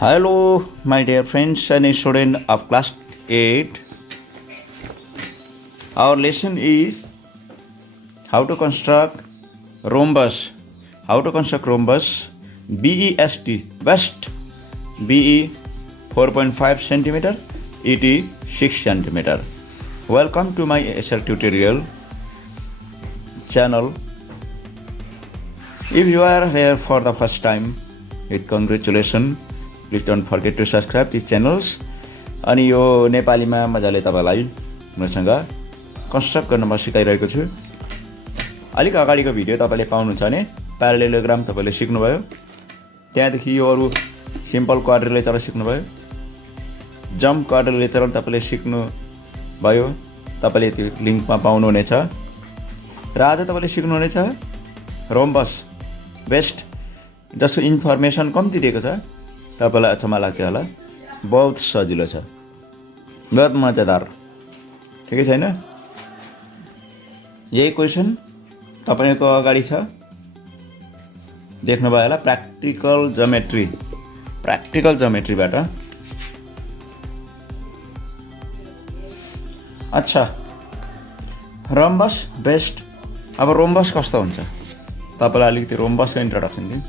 Hello, my dear friends and students of class 8. Our lesson is how to construct rhombus. How to construct rhombus? Best. BE 4.5 centimeter, ET 6 centimeter. Welcome to my Acer tutorial channel. If you are here for the first time, congratulations. Please don't forget to subscribe these channels. अनि यो नेपालीमा मजाले तपाईलाई मसँग construct गर्न म सिकाइरहेको छु। अलिक अगाडिको भिडियो तपाईले पाउनुहुन्छ भने प्यारालेलोग्राम तपाईले सिक्नुभयो। त्यहाँदेखि यो अरु सिम्पल क्वाड्रिलेटरल सिक्नुभयो। जम्प क्वाड्रिलेटरल तपाईले सिक्नु भयो। तपाईले त्यो लिंकमा पाउनुहुनेछ। र आज तपाईले सिक्नुहुनेछ रोम्बस बेस्ट, जसको इन्फर्मेसन कम्ती दिएको छ। तपाईलाई अचम्म लाग्यो होला, बहुत सजिलो छ, बहुत मजादार, ठिकै छैन? यही क्वेशन तपाईको अगाडि छ, देख्नुभयो होला। प्र्याक्टिकल ज्योमेट्रीबाट। अच्छा, रोम्बस बेस्ट। अब रोम्बस कस्तो हुन्छ तपाईलाई अलिकति रोम्बसको इन्ट्रोडक्सन दिउँ।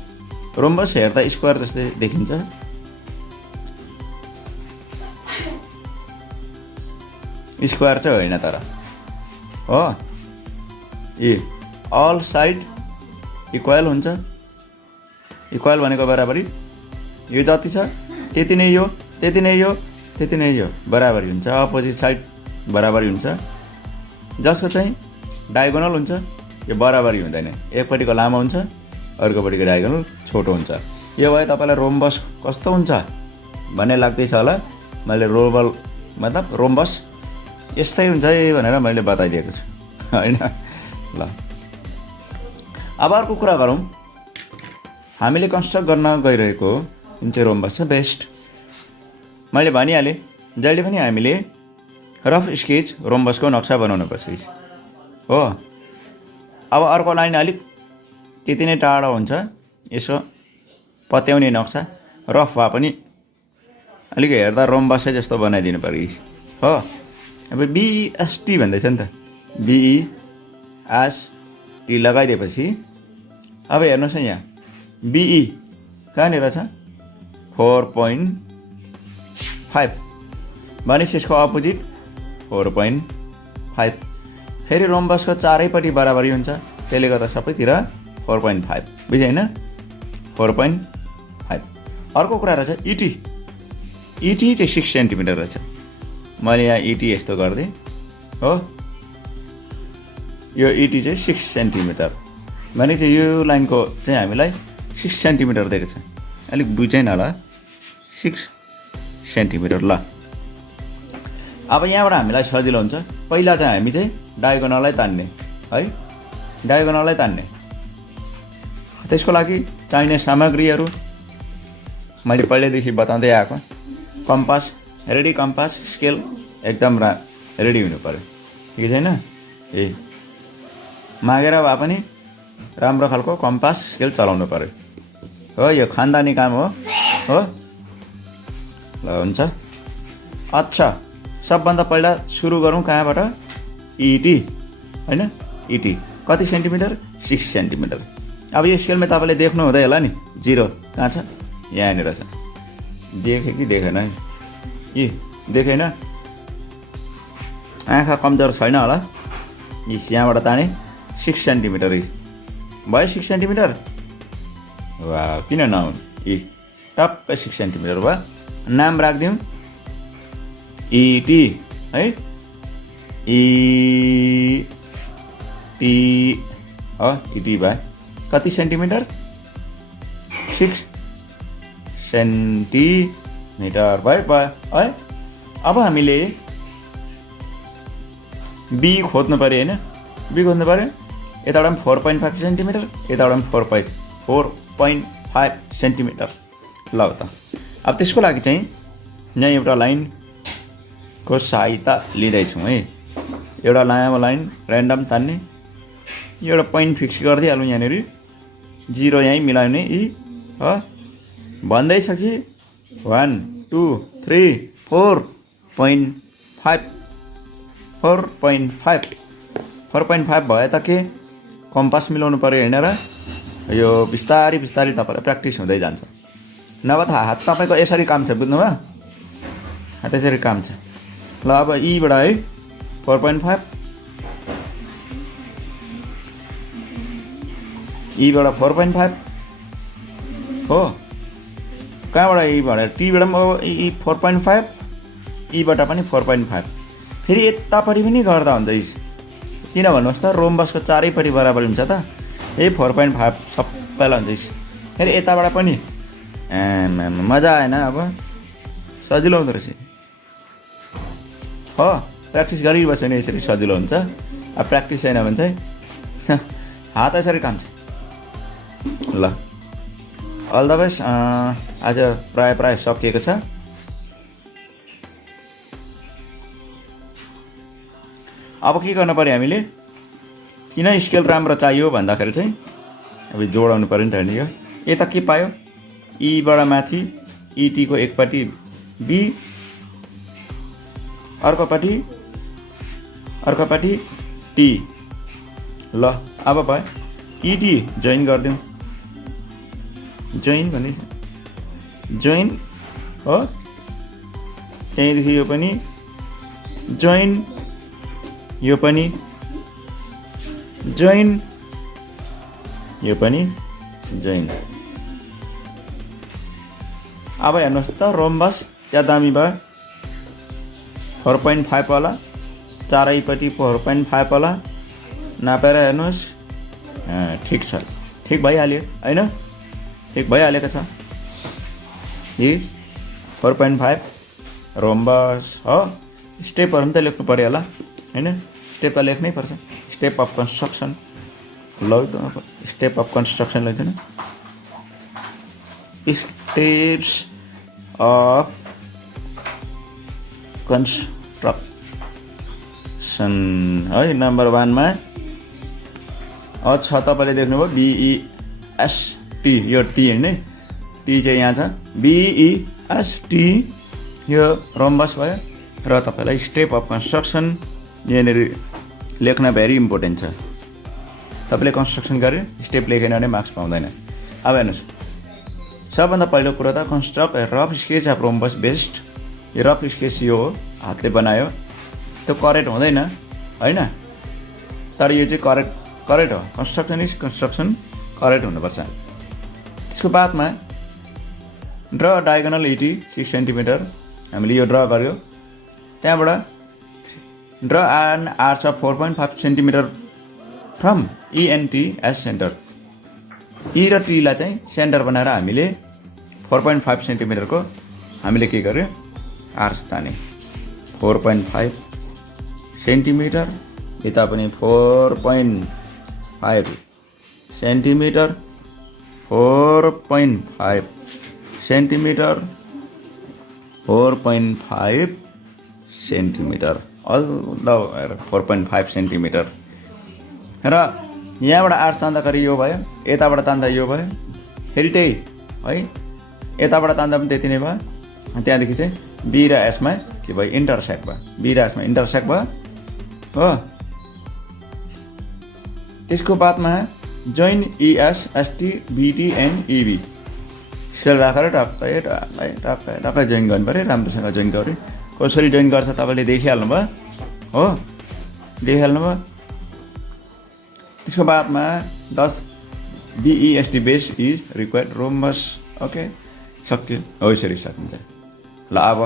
रोम्बस हेर्दा स्क्वायर जस्तै देखिन्छ। स्क्वायर चाहिँ होइन तर हो। अल साइड इक्वल हुन्छ। इक्वल भनेको बराबरी। यो जति छ त्यति नै यो, त्यति नै यो, त्यति नै यो बराबरी हुन्छ। अपोजिट साइड बराबरी हुन्छ। जसको चाहिँ डायगोनल हुन्छ यो बराबरी हुँदैन। एकपट्टिको लामो हुन्छ, अर्कोपट्टिको डायगोनल छोटो हुन्छ। यो भए तपाईलाई रोम्बस कस्तो हुन्छ भन्ने लाग्दैछ होला। मैले रोम्बस यस्तै हुन्छ है भनेर मैले बताइदिएको छु हैन। ल अब अर्को कुरा गरौँ। हामीले कन्स्ट्रक्ट गर्न गइरहेको जुन चाहिँ रोम्बस छ बेस्ट, मैले भनिहालेँ जहिले पनि हामीले रफ स्केच रोम्बसको नक्सा बनाउनु पर्छ हो। अब अर्को लाइन अलिक त्यति नै टाढा हुन्छ, यसो पत्याउने नक्सा रफ भए पनि अलिक हेर्दा रोम्बसै जस्तो बनाइदिनु पर्यो हो। अब बीएसटी भन्दैछ नि त, बीएसटी लगाइदिएपछि अब हेर्नुहोस् न यहाँ बीई कहाँनिर छ 4.5 भनेपछि यसको अपोजिट 4.5। फेरि रोम्बसको चारैपट्टि बराबरी हुन्छ, त्यसले गर्दा सबैतिर 4.5 बुझ्यो हैन। 4.5। अर्को कुरा रहेछ इटी चाहिँ 6 सेन्टिमिटर रहेछ। मैले यहाँ इटी यस्तो गर्दै हो। यो इटी चाहिँ 6 सेन्टिमिटर भनेपछि यो लाइनको चाहिँ हामीलाई 6 सेन्टिमिटर दिएको छ। अलिक बुझेन होला, 6 सेन्टिमिटर। ल अब यहाँबाट हामीलाई सजिलो हुन्छ। पहिला चाहिँ हामी चाहिँ डायगोनललाई तान्ने है, डायगोनललाई तान्ने। त्यसको लागि चाहिने सामग्रीहरू मैले पहिल्यैदेखि बताउँदै आएको। कम्पास रेडी, कम्पास स्केल एकदम रेडी हुनु पर्यो, ठिक छैन? मागेर भए पनि राम्रो खालको कम्पास स्केल चलाउनु पर्यो हो। यो खानदानी काम हो। ल हुन्छ। अच्छा, सबभन्दा पहिला सुरु गरौँ कहाँबाट? इटी हैन। इटी कति सेन्टिमिटर? 6 सेन्टिमिटर। अब यो स्केलमा तपाईले देख्नु हुँदै होला नि, 0 कहाँ छ? यहाँनिर छ। देखे कि देखेन? देखेन? आँखा कमजोर छैन होला। यहाँबाट ताने 6 सेन्टिमिटर भयो। 6 सेन्टिमिटर वा किन नहुन्? टक्कै 6 सेन्टिमिटर भयो। नाम राखिदिउँ इटी है। इटी हो, इटी भयो। कति सेन्टिमिटर? 6 सेन्टिमिटर भयो है। अब हामीले बी खोज्नु पर्यो हैन। बी खोज्नु पर्यो। यताबाट 4.5 सेन्टिमिटर, यताबाट 4.5 सेन्टिमिटर। ल त अब त्यसको लागि चाहिँ यहाँ एउटा लाइनको सहायता लिँदैछौँ है। एउटा लामो लाइन र्यान्डम तान्ने। एउटा पोइन्ट फिक्स गरिदिइहालौँ यहाँनिर। 0 यहीँ मिलाउने हो। भन्दैछ कि 1 2 3 4.5 4.5 भयो त के कम्पास मिलाउनु पर्यो होइन र यो बिस्तारै बिस्तारै तपाईँलाई प्र्याक्टिस हुँदै जान्छ नभए त हात तपाईँको यसरी काम छ बुझ्नुभयो हात यसरी काम छ ल अब ईबाट है 4.5 ईबाट 4.5 हो कहाँबाट ईबाट टीबाट पनि ई 4.5 ईबाट पनि 4.5 फेरि यतापट्टि पनि गर्दा हुन्छ इस किन भन्नुहोस् त रोम्बसको चारैपट्टि बराबर हुन्छ त यही 4.5 सबैलाई हुन्छ इस फेरि यताबाट पनि मजा आएन अब सजिलो हुँदो रहेछ हो प्र्याक्टिस गरिबस्यो भने यसरी सजिलो हुन्छ अब प्र्याक्टिस छैन भने चाहिँ हात यसरी काम छ ल अल द बेस्ट आज प्राय सकिएको छ अब के गर्नु पर्यो हामीले किन स्केल राम्रो चाहियो भन्दाखेरि चाहिँ अब जोडाउनु पर्यो नि त नि यो यता के पायो ईबाट माथि इटीको एकपट्टि बी अर्कोपट्टि टी ल अब भयो इटी जोइन गरिदिउँ जोइन भन्ने जोइन हो त्यहीँदेखि यो पनि जोइन यो पनि जोइन यो पनि जोइन अब हेर्नुहोस् त रोम्बस क्या दामी भयो 4.5 वाला चारैपट्टि 4.5 वाला नापेर हेर्नुहोस् ठिक छ ठिक भइहाल्यो होइन ठिक भइहालेको छ यी 4.5 रोम्बस हो स्टेपहरू पनि त लेख्नु पऱ्यो होला होइन स्टेप त लेख्नै पर्छ स्टेप अफ कन्स्ट्रक्सन ल त स्टेप अफ कन्स्ट्रक्सन लेख्दैन स्टेप्स अफ कन्स्ट्रक्सन है नम्बर 1 मा छ तपाईँले देख्नुभयो BEST यो टी होइन टी चाहिँ यहाँ छ BEST यो रोम्बस भयो र तपाईँलाई स्टेप अफ कन्स्ट्रक्सन यहाँनिर लेख्न भेरी इम्पोर्टेन्ट छ तपाईँले कन्स्ट्रक्सन गरे स्टेप लेखेन भने मार्क्स पाउँदैन अब हेर्नुहोस् सबभन्दा पहिलो कुरो त construct rough sketch of rhombus based यो रफ स्केच यो हो हातले बनायो त्यो करेक्ट हुँदैन होइन तर यो चाहिँ करेक्ट हो कन्स्ट्रक्सन इज कन्स्ट्रक्सन करेक्ट हुनुपर्छ त्यसको बादमा ड्र डायगोनल इटी 6 सेन्टिमिटर हामीले यो ड्र गर्यो त्यहाँबाट draw an arch of 4.5 centimetre from ENT edge centre E र टीलाई चाहिँ सेन्टर बनाएर हामीले 4.5 सेन्टिमिटरको हामीले के गर्यो आर्च ताने 4.5 सेन्टिमिटर यता पनि 4.5 सेन्टिमिटर 4.5 सेन्टिमिटर 4.5 सेन्टिमिटर अल 4.5 सेन्टिमिटर र यहाँबाट आर्च तान्दाखेरि यो भयो यताबाट तान्दा यो भयो फेरि त्यही है यताबाट तान्दा पनि त्यति नै भयो त्यहाँदेखि चाहिँ बी र एसमा के भयो इन्टरसेक्ट भयो बी र एसमा इन्टरसेक्ट भयो हो त्यसको बादमा join ES ST BT and EB scale राखेर टक्कै जोइन गर्नु पऱ्यो राम्रोसँग जोइन गऱ्यो कसरी जोइन गर्छ तपाईँले देखिहाल्नु भयो हो देखिहाल्नु भयो त्यसको बादमा 10 BEST base is required rhombus okay सक्यो हो यसरी सकिन्छ ल अब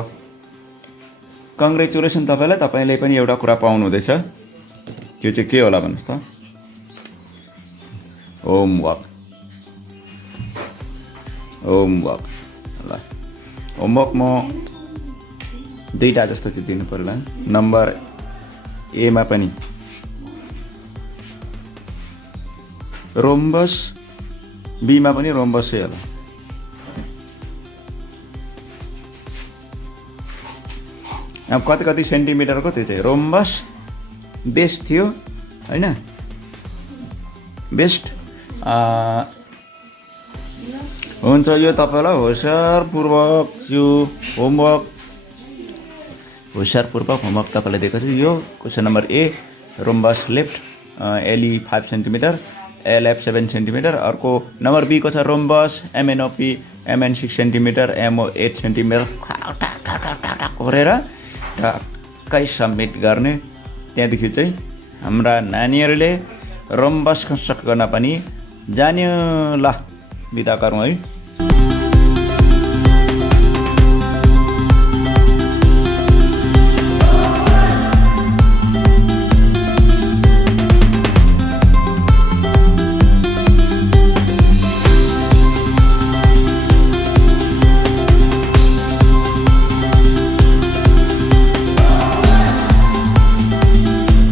कङ्ग्रेचुलेसन तपाईँलाई तपाईँले पनि एउटा कुरा पाउनु हुँदैछ त्यो चाहिँ के होला भन्नुहोस् त होमवर्क ल होमवर्क म 2टा जस्तो चाहिँ दिनु पर्ला नम्बर A मा पनि रोम्बस B मा पनि रोम्बसै होला अब कति सेन्टिमिटरको त्यो चाहिँ रोम्बस बेस थियो हैन बेस्ट हुन्छ, यो तपाईँलाई होसियारपूर्वक यो होमवर्क तपाईँलाई दिएको छु। यो question number A, rhombus LEFT LE 5 centimetre, LF 7 centimetre. अर्को नम्बर बी को छ rhombus MNOP MN 6 centimetre, MO 8 centimetre. कोरेर टक्कै सबमिट गर्ने। त्यहाँदेखि चाहिँ हाम्रा नानीहरूले रोम्बस कन्स्ट्रक्ट गर्न पनि जान्यो। ल बिदा गरौँ है।